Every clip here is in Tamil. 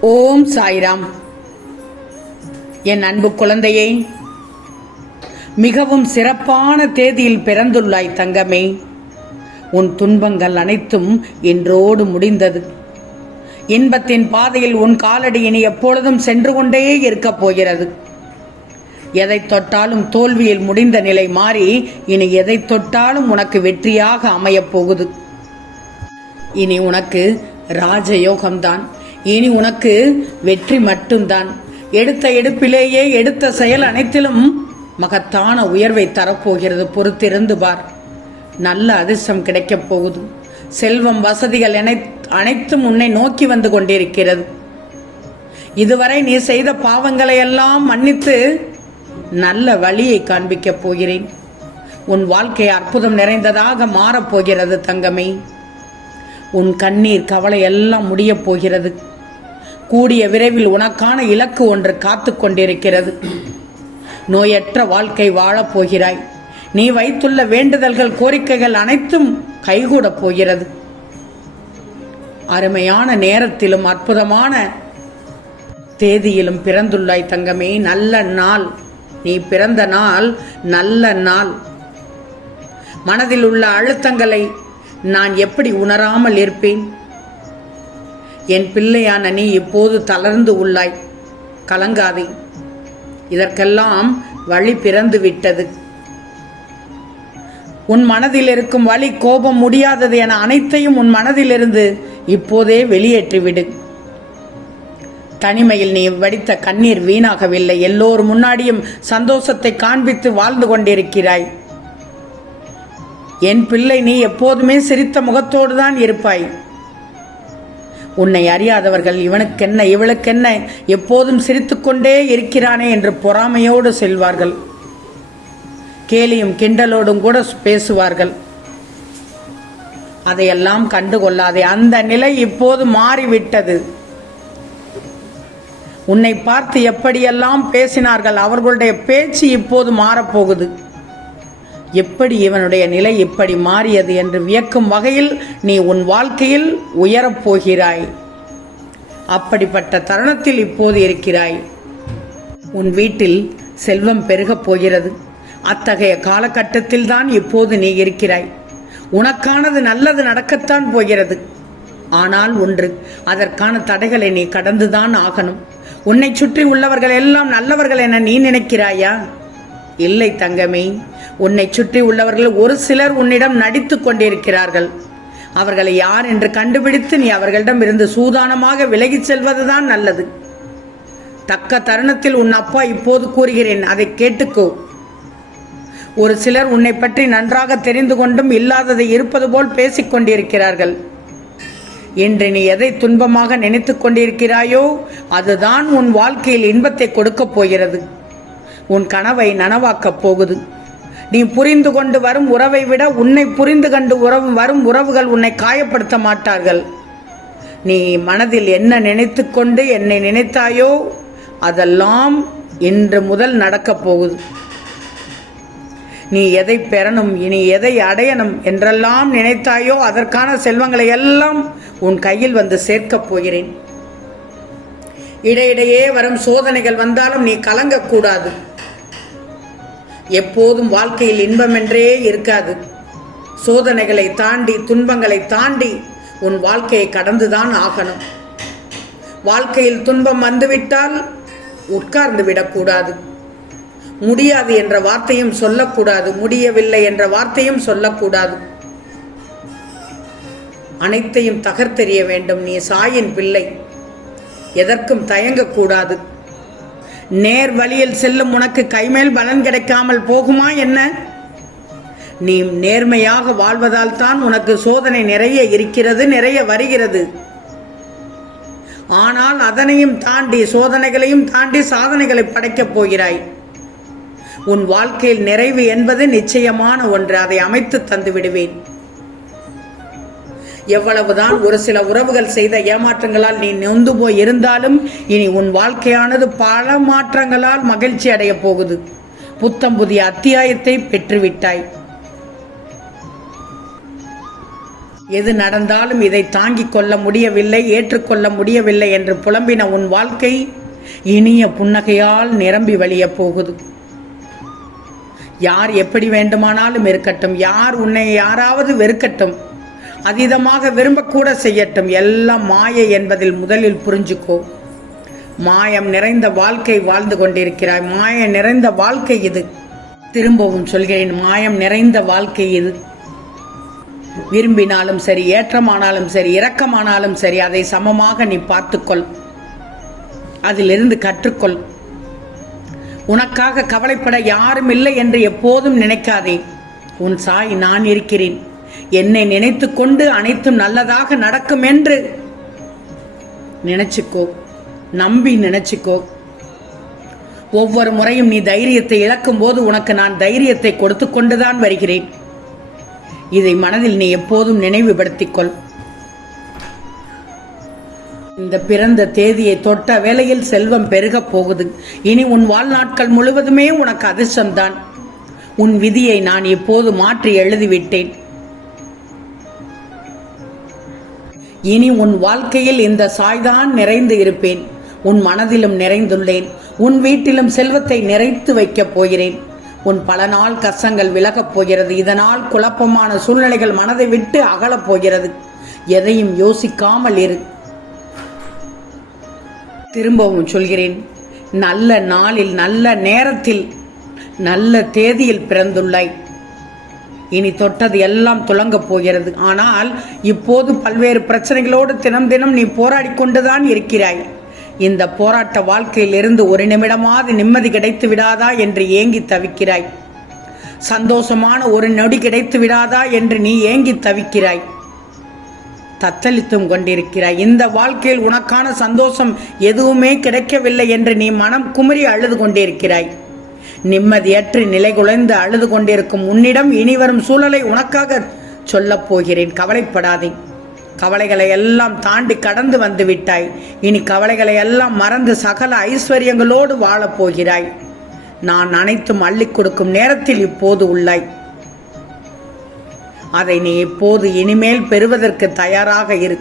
ஓம் சாய்ராம். என் அன்பு குழந்தையே மிகவும் சிறப்பான தேதியில் பிறந்துள்ளாய் தங்கமே. உன் துன்பங்கள் அனைத்தும் இன்றோடு முடிந்தது. இன்பத்தின் பாதையில் உன் காலடி இனி எப்பொழுதும் சென்று கொண்டே இருக்கப் போகிறது. எதை தொட்டாலும் தோல்வியில் முடிந்த நிலை மாறி இனி எதை தொட்டாலும் உனக்கு வெற்றியாக அமையப் போகுது. இனி உனக்கு ராஜயோகம்தான். இனி உனக்கு வெற்றி மட்டும்தான். எடுத்த எடுப்பிலேயே எடுத்த செயல் அனைத்திலும் மகத்தான உயர்வை தரப்போகிறது பொறுத்திருந்து பார். நல்ல அதிர்ஷ்டம் கிடைக்கப் போகுது. செல்வம் வசதிகள் அனைத்தும் உன்னை நோக்கி வந்து கொண்டிருக்கிறது. இதுவரை நீ செய்த பாவங்களை எல்லாம் மன்னித்து நல்ல வழியை காண்பிக்கப் போகிறேன். உன் வாழ்க்கை அற்புதம் நிறைந்ததாக மாறப்போகிறது தங்கமே. உன் கண்ணீர் கவலை எல்லாம் முடியப் போகிறது. கூடிய விரைவில் உனக்கான இலக்கு ஒன்று காத்து கொண்டிருக்கிறது. நோயற்ற வாழ்க்கை வாழப் போகிறாய். நீ வைத்துள்ள வேண்டுதல்கள் கோரிக்கைகள் அனைத்தும் கைகூடப் போகிறது. அருமையான நேரத்திலும் அற்புதமான தேதியிலும் பிறந்துள்ளாய் தங்கமே. நல்ல நாள். நீ பிறந்த நாள் நல்ல நாள். மனதில் உள்ள அழுத்தங்களை நான் எப்படி உணராமல் இருப்பேன்? என் பிள்ளையான நீ இப்போது தளர்ந்து உள்ளாய். கலங்காதே. இதற்கெல்லாம் வழி பிறந்து விட்டது உன் மனதில் இருக்கும் வழி கோபம் முடியாதது என அனைத்தையும் உன் மனதிலிருந்து இப்போதே வெளியேற்றிவிடு. தனிமையில் நீ வடித்த கண்ணீர் வீணாகவில்லை. எல்லோர் முன்னாடியும் சந்தோஷத்தை காண்பித்து வாழ்ந்து கொண்டிருக்கிறாய். என் பிள்ளை நீ எப்போதுமே சிரித்த முகத்தோடு தான் இருப்பாய். உன்னை அறியாதவர்கள் இவனுக்கென்ன இவளுக்கென்ன எப்போதும் சிரித்துக்கொண்டே இருக்கிறானே என்று பொறாமையோடு செல்வார்கள். கேலியும் கிண்டலோடும் கூட பேசுவார்கள். அதையெல்லாம் கண்டுகொள்ளாதே. அந்த நிலை இப்போது மாறிவிட்டது. உன்னை பார்த்து எப்படியெல்லாம் பேசினார்கள் அவர்களுடைய பேச்சு இப்போது மாறப்போகுது. எப்படி இவனுடைய நிலை இப்படி மாறியது என்று வியக்கும் வகையில் நீ உன் வாழ்க்கையில் உயரப் போகிறாய். அப்படிப்பட்ட தருணத்தில் இப்போது இருக்கிறாய். உன் வீட்டில் செல்வம் பெருகப் போகிறது. அத்தகைய காலகட்டத்தில் தான் இப்போது நீ இருக்கிறாய். உனக்கானது நல்லது நடக்கத்தான் போகிறது. ஆனால் ஒன்று அதற்கான தடைகளை நீ கடந்துதான் ஆகணும். உன்னை சுற்றி உள்ளவர்கள் எல்லாம் நல்லவர்கள் என நீ நினைக்கிறாயா? இல்லை தங்கமே உன்னை சுற்றி உள்ளவர்கள் ஒரு சிலர் உன்னிடம் நடித்து கொண்டிருக்கிறார்கள். அவர்களை யார் என்று கண்டுபிடித்து நீ அவர்களிடம் இருந்து சூதானமாக விலகிச் செல்வதுதான் நல்லது. தக்க தருணத்தில் உன் அப்பா இப்போது கூறுகிறேன் அதை கேட்டுக்கோ. ஒரு சிலர் உன்னை பற்றி நன்றாக தெரிந்து கொண்டும் இல்லாததை இருப்பது போல் பேசிக் கொண்டிருக்கிறார்கள். இன்று நீ எதை துன்பமாக நினைத்துக் கொண்டிருக்கிறாயோ அதுதான் உன் வாழ்க்கையில் இன்பத்தை கொடுக்கப் போகிறது. உன் கனவை நனவாக்கப் போகுது. நீ புரிந்து கொண்டு வரும் உறவை விட உன்னை புரிந்து கண்டு உறவு வரும் உறவுகள் உன்னை காயப்படுத்த மாட்டார்கள். நீ மனதில் என்ன நினைத்து கொண்டு என்னை நினைத்தாயோ அதெல்லாம் இன்று முதல் நடக்கப் போகுது. நீ எதை பெறணும் இனி எதை அடையணும் என்றெல்லாம் நினைத்தாயோ அதற்கான செல்வங்களை எல்லாம் உன் கையில் வந்து சேர்க்கப் போகிறேன். இடையிடையே வரும் சோதனைகள் வந்தாலும் நீ கலங்கக்கூடாது எப்போதும் வாழ்க்கையில் இன்பமென்றே இருக்காது. சோதனைகளை தாண்டி துன்பங்களை தாண்டி உன் வாழ்க்கையை கடந்துதான் ஆகணும். வாழ்க்கையில் துன்பம் வந்துவிட்டால் உட்கார்ந்து விடக்கூடாது. முடியாது என்ற வார்த்தையும் சொல்லக்கூடாது. முடியவில்லை என்ற வார்த்தையும் சொல்லக்கூடாது. அனைத்தையும் தகர்த்தெறிய வேண்டும். நீ சாயின் பிள்ளை. எதற்கும் தயங்கக்கூடாது. நேர் வழியில் செல்லும் உனக்கு கைமேல் பலன் கிடைக்காமல் போகுமா என்ன? நீ நேர்மையாக வாழ்வதால் தான் உனக்கு சோதனை நிறைய இருக்கிறது நிறைய வருகிறது. ஆனால் அதனையும் தாண்டி சோதனைகளையும் தாண்டி சாதனைகளை படைக்கப் போகிறாய். உன் வாழ்க்கையில் நிறைவு என்பது நிச்சயமான ஒன்று. அதை அமைத்து தந்து விடுவேன் எவ்வளவுதான் ஒரு சில உறவுகள் செய்த ஏமாற்றங்களால் நீ நொந்து போய் இருந்தாலும் இனி உன் வாழ்க்கையானது பல மாற்றங்களால் மகிழ்ச்சி அடையப் போகுது. புத்தம் புதிய அத்தியாயத்தை பெற்றுவிட்டாய். எது நடந்தாலும் இதை தாங்கிக் கொள்ள முடியவில்லை ஏற்றுக்கொள்ள முடியவில்லை என்று புலம்பின உன் வாழ்க்கை இனிய புன்னகையால் நிரம்பி வழியப் போகுது. யார் எப்படி வேண்டுமானாலும் இருக்கட்டும் யார் உன்னை யாராவது வெறுக்கட்டும் அதீதமாக விரும்பக்கூட செய்யட்டும். எல்லாம் மாயை என்பதில் முதலில் புரிஞ்சுக்கோ. மாயம் நிறைந்த வாழ்க்கை வாழ்ந்து கொண்டிருக்கிறாய். மாய நிறைந்த வாழ்க்கை இது. திரும்பவும் சொல்கிறேன் மாயம் நிறைந்த வாழ்க்கை இது. விரும்பினாலும் சரி ஏற்றமானாலும் சரி இரக்கமானாலும் சரி அதை சமமாக நீ பார்த்துக்கொள். அதிலிருந்து கற்றுக்கொள். உனக்காக கவலைப்பட யாரும் இல்லை என்று எப்போதும் நினைக்காதே. உன் சாய் நான் இருக்கிறேன். என்னை நினைத்து கொண்டு அனைத்தும் நல்லதாக நடக்கும் என்று நினைச்சுக்கோ நம்பி நினைச்சுக்கோ. ஒவ்வொரு முறையும் நீ தைரியத்தை இழக்கும் போது உனக்கு நான் தைரியத்தை கொடுத்து கொண்டுதான் வருகிறேன். இதை மனதில் நீ எப்போதும் நினைவுபடுத்திக் கொள் இந்த பிறந்த தேதியை தொட்ட வேளையில் செல்வம் பெருகப் போகுது. இனி உன் வாழ்நாட்கள் முழுவதுமே உனக்கு அதிர்ஷ்டம்தான். உன் விதியை நான் இப்போது மாற்றி எழுதிவிட்டேன். இனி உன் வாழ்க்கையில் இந்த சாய்தான் நிறைந்து இருப்பேன். உன் மனதிலும் நிறைந்துள்ளேன். உன் வீட்டிலும் செல்வத்தை நிறைத்து வைக்கப் போகிறேன். உன் பல நாள் கஷ்டங்கள் விலகப் போகிறது. இதனால் குழப்பமான சூழ்நிலைகள் மனதை விட்டு அகலப் போகிறது. எதையும் யோசிக்காமல் இரு. திரும்பவும் சொல்கிறேன். நல்ல நாளில் நல்ல நேரத்தில் நல்ல தேதியில் பிறந்துள்ளாய். இனி தொட்டது எல்லாம் துலங்கப் போகிறது. ஆனால் இப்போது பல்வேறு பிரச்சனைகளோடு தினம் தினம் நீ போராடி கொண்டுதான் இருக்கிறாய். இந்த போராட்ட வாழ்க்கையிலிருந்து ஒரு நிமிடமாவது நிம்மதி கிடைத்து விடாதா என்று ஏங்கி தவிக்கிறாய். சந்தோஷமான ஒரு நொடி கிடைத்து விடாதா என்று நீ ஏங்கி தவிக்கிறாய். தத்தளித்தும் கொண்டிருக்கிறாய். இந்த வாழ்க்கையில் உனக்கான சந்தோஷம் எதுவுமே கிடைக்கவில்லை என்று நீ மனம் குமரி அழுது கொண்டிருக்கிறாய். நிம்மதியற்று நிலை குலைந்து அழுது கொண்டிருக்கும் உன்னிடம் இனிவரும் சூழலை உனக்காக சொல்லப் போகிறேன். கவலைப்படாதே. கவலைகளை எல்லாம் தாண்டி கடந்து வந்து விட்டாய். இனி கவலைகளை எல்லாம் மறந்து சகல ஐஸ்வர்யங்களோடு வாழப் போகிறாய். நான் அனைத்தும் அள்ளிக் கொடுக்கும் நேரத்தில் இப்போது உள்ளாய். அதை நீ இப்போது இனிமேல் பெறுவதற்கு தயாராக இரு.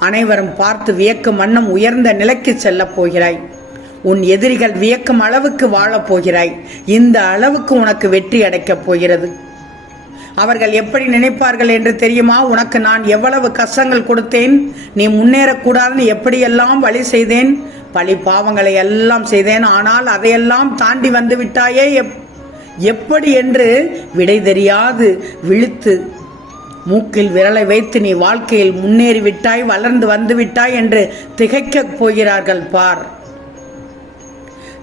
அனைவரும் பார்த்து வியக்கும் வண்ணம் உயர்ந்த நிலைக்கு செல்லப் போகிறாய். உன் எதிரிகள் வியக்கும் அளவுக்கு வாழப் போகிறாய். இந்த அளவுக்கு உனக்கு வெற்றி அடைக்கப் போகிறது. அவர்கள் எப்படி நினைப்பார்கள் என்று தெரியுமா? உனக்கு நான் எவ்வளவு கஷ்டங்கள் கொடுத்தேன்? நீ முன்னேறக்கூடாதுன்னு எப்படியெல்லாம் வழி செய்தேன்? பழி பாவங்களை எல்லாம் செய்தேன். ஆனால் அதையெல்லாம் தாண்டி வந்து விட்டாயே? எப் எப்படி என்று விடை தெரியாது. விழுத்து மூக்கில் விரலை வைத்து நீ வாழ்க்கையில் முன்னேறி விட்டாய் வளர்ந்து வந்து விட்டாய் என்று திகைக்கப் போகிறார்கள். பார்.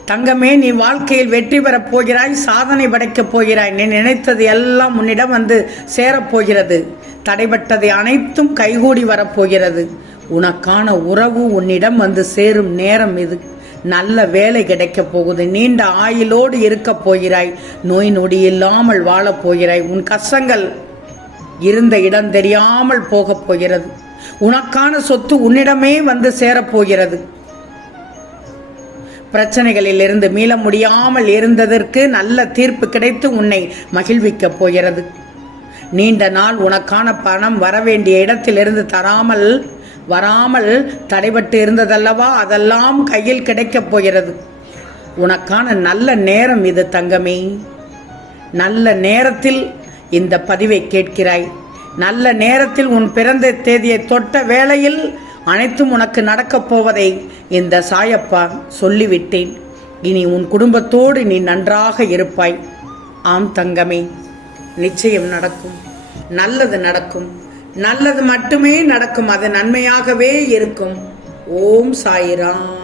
தங்கமே நீ வாழ்க்கையில் வெற்றி பெறப் போகிறாய் சாதனை படைக்கப் போகிறாய். நீ நினைத்தது எல்லாம் உன்னிடம் வந்து சேரப்போகிறது. தடைபட்டதை அனைத்தும் கைகூடி வரப்போகிறது உனக்கான உறவு உன்னிடம் வந்து சேரும் நேரம் இது. நல்ல வேலை கிடைக்கப் போகுது. நீண்ட ஆயுளோடு இருக்கப் போகிறாய். நோய் நொடி இல்லாமல் வாழப் போகிறாய். உன் கஷ்டங்கள் இருந்த இடம் தெரியாமல் போகப் போகிறது. உனக்கான சொத்து உன்னிடமே வந்து சேரப்போகிறது பிரச்சனைகளில் இருந்து மீள முடியாமல் இருந்ததற்கு நல்ல தீர்ப்பு கிடைத்து உன்னை மகிழ்விக்கப் போகிறது. நீண்ட நாள் உனக்கான பணம் வர வேண்டிய இடத்திலிருந்து தராமல் வராமல் தடைபட்டு இருந்ததல்லவா? அதெல்லாம் கையில் கிடைக்கப் போகிறது. உனக்கான நல்ல நேரம் இது தங்கமே. நல்ல நேரத்தில் இந்த பதிவை கேட்கிறாய். நல்ல நேரத்தில் உன் பிறந்த தேதியை தொட்ட வேளையில் அனைத்தும் உனக்கு நடக்கப் போவதை இந்த சாயப்பா சொல்லிவிட்டேன். இனி உன் குடும்பத்தோடு நீ நன்றாக இருப்பாய். ஆம் தங்கமே நிச்சயம் நடக்கும். நல்லது நடக்கும். நல்லது மட்டுமே நடக்கும். அது நன்மையாகவே இருக்கும். ஓம் சாயிராம்.